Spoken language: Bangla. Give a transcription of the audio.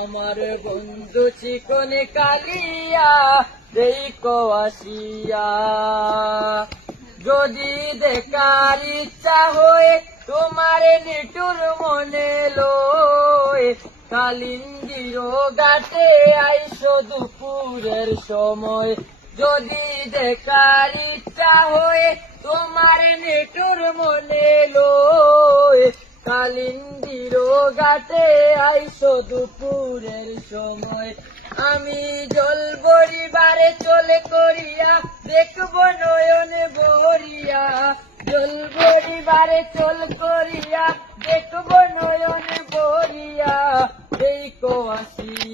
আমার বন্ধু চিকন কালিয়া দেখো আসিয়া, যদি দেখার ইচ্ছা হয়ে তোমার নিটুর মনে লয়, কালিন্দির ঘাটে আইসো দুপুরের সময়। যদি দেখার ইচ্ছা হয়ে তোমার নিটুর মনে লয়, কালিন্দির ঘাটে আইসো দুপুরের সময়। আমি জল বরিবারে চলে করিয়া দেখব নয়ন ভরিয়া, জল বরিবারে চল করিয়া দেখব নয়ন ভরিয়া, দেখো আসিয়া।